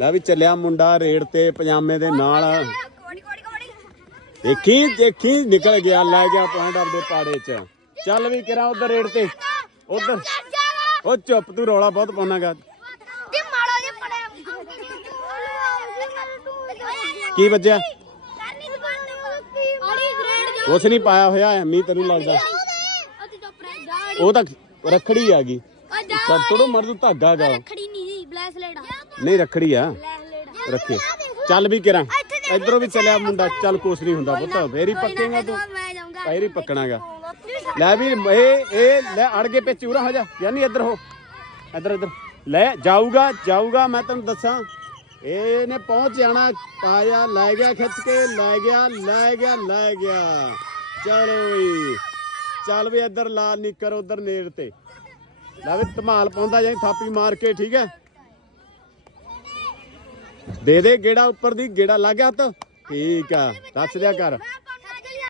ਲੈ ਵੀ ਚੱਲਿਆ ਮੁੰਡਾ ਰੇਡ ਤੇ ਪਜਾਮੇ ਦੇ ਨਾਲ। ਦੇਖੀ ਦੇਖੀ ਨਿਕਲ ਗਿਆ ਲੈ ਗਿਆ ਪੁਆਇੰਟ ਆਪਦੇ ਪਾੜੇ 'ਚ। ਚੱਲ ਵੀ ਕਿਰਾ ਉਧਰ ਰੇਡ ਤੇ। ਉਧਰ। ਉਹ ਚੁੱਪ ਤੂੰ ਰੌਲਾ ਬਹੁਤ ਪਾਉਣਾਗਾ ਦੀ ਮਾੜੋ ਜੇ ਪੜਿਆ ਕੀ ਵੱਜਿਆ? ਕੁਛ ਨਹੀਂ ਪਾਇਆ ਹੋਇਆ ਐਮੀ ਤੈਨੂੰ ਲੱਗਦਾ। ਉਹ ਤਾਂ ਰਖੜੀ ਆ ਗਈ। ਸਭ ਤੋੜੋ ਮਰ ਤੂੰ ਧਾਗਾ ਗਾ। ਨਹੀਂ ਰਖੜੀ ਆ। ਰੱਖੇ। ਚੱਲ ਵੀ ਕਿਰਾ। ਇਧਰੋਂ ਵੀ ਚੱਲਿਆ ਮੁੰਡਾ। ਚੱਲ ਕੁਛ ਨਹੀਂ ਹੁੰਦਾ ਪੁੱਤ। ਫੇਰ ਹੀ ਪੱਕੇਗਾ ਤੂੰ। ਫੇਰ ਹੀ ਪੱਕਣਾਗਾ ਲੈ ਵੀ ਇਹ ਇਹ ਲੈ ਅੜ ਕੇ ਪਿੱਛੇ ਉਰਾ ਹੋ ਜਾ। ਯਾਨੀ ਇੱਧਰ ਹੋ। ਇੱਧਰ ਇੱਧਰ। ਲੈ ਜਾਊਗਾ ਜਾਊਗਾ ਮੈਂ ਤੈਨੂੰ ਦੱਸਾਂ। ਇਹਨੇ ਪਹੁੰਚ ਜਾਣਾ। ਪਾਇਆ ਲੈ ਗਿਆ ਖਿੱਚ ਕੇ। ਲੈ ਗਿਆ ਲੈ ਗਿਆ ਲੈ ਗਿਆ। ਚਲੋ ਵੀ। ਚੱਲ ਵੀ ਇੱਧਰ ਲਾਲ ਨਿੱਕਰ ਉਧਰ ਨੇੜ ਤੇ। ਲੈ ਵੀ ਧਮਾਲ ਪਾਉਂਦਾ ਜਾਈ ਥਾਪੀ ਮਾਰ ਕੇ ਠੀਕ ਹੈ? ਦੇ ਦੇ ਗੇੜਾ ਉੱਪਰ ਦੀ ਗੇੜਾ ਲੱਗ ਗਿਆ ਹੱਥ। ਠੀਕ ਆ ਦੱਸ ਦਿਆ ਕਰ।